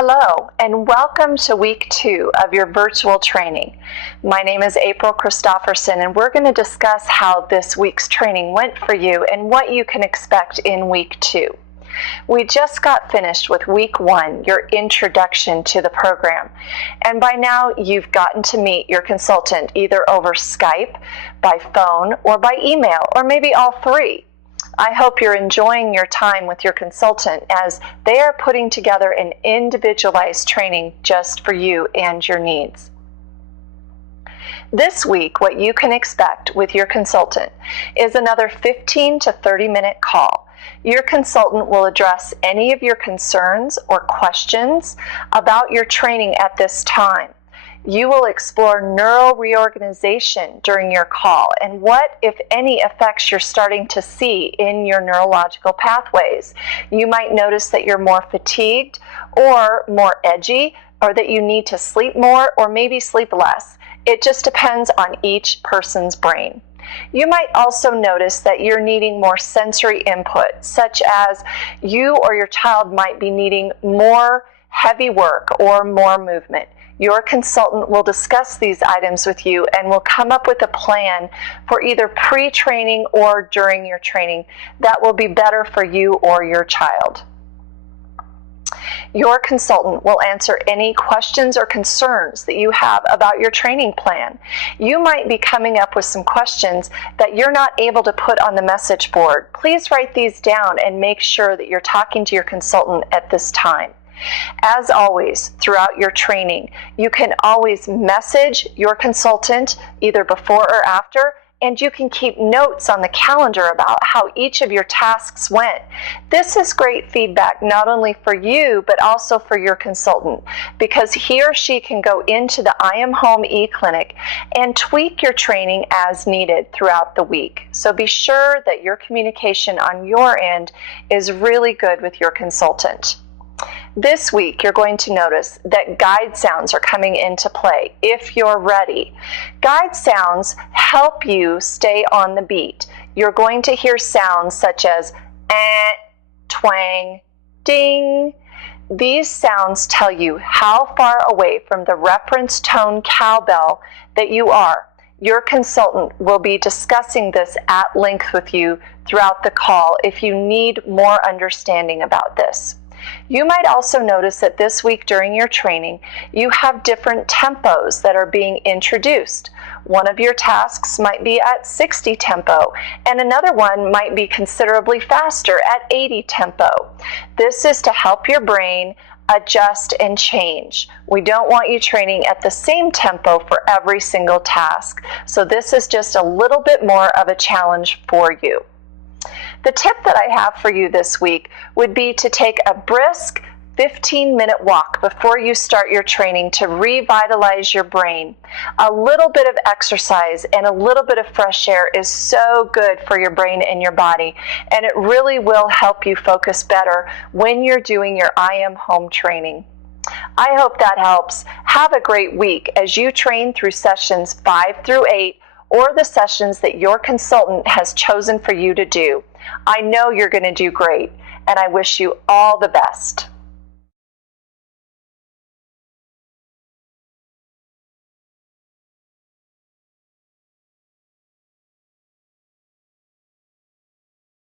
Hello, and welcome to week 2 of your virtual training. My name is April Christofferson, and we're going to discuss how this week's training went for you and what you can expect in week 2. We just got finished with week 1, your introduction to the program, and by now you've gotten to meet your consultant either over Skype, by phone, or by email, or maybe all three. I hope you're enjoying your time with your consultant as they are putting together an individualized training just for you and your needs. This week, what you can expect with your consultant is another 15 to 30-minute call. Your consultant will address any of your concerns or questions about your training at this time. You will explore neural reorganization during your call and what, if any, effects you're starting to see in your neurological pathways. You might notice that you're more fatigued or more edgy, or that you need to sleep more or maybe sleep less. It just depends on each person's brain. You might also notice that you're needing more sensory input, such as you or your child might be needing more heavy work or more movement. Your consultant will discuss these items with you and will come up with a plan for either pre-training or during your training that will be better for you or your child. Your consultant will answer any questions or concerns that you have about your training plan. You might be coming up with some questions that you're not able to put on the message board. Please write these down and make sure that you're talking to your consultant at this time. As always, throughout your training, you can always message your consultant either before or after, and you can keep notes on the calendar about how each of your tasks went. This is great feedback not only for you, but also for your consultant, because he or she can go into the I Am Home eClinic and tweak your training as needed throughout the week. So be sure that your communication on your end is really good with your consultant. This week, you're going to notice that guide sounds are coming into play if you're ready. Guide sounds help you stay on the beat. You're going to hear sounds such as twang, ding. These sounds tell you how far away from the reference tone cowbell that you are. Your consultant will be discussing this at length with you throughout the call if you need more understanding about this. You might also notice that this week during your training, you have different tempos that are being introduced. One of your tasks might be at 60 tempo, and another one might be considerably faster at 80 tempo. This is to help your brain adjust and change. We don't want you training at the same tempo for every single task, so this is just a little bit more of a challenge for you. The tip that I have for you this week would be to take a brisk 15-minute walk before you start your training to revitalize your brain. A little bit of exercise and a little bit of fresh air is so good for your brain and your body, and it really will help you focus better when you're doing your I Am Home training. I hope that helps. Have a great week as you train through sessions 5 through 8 or the sessions that your consultant has chosen for you to do. I know you're going to do great, and I wish you all the best.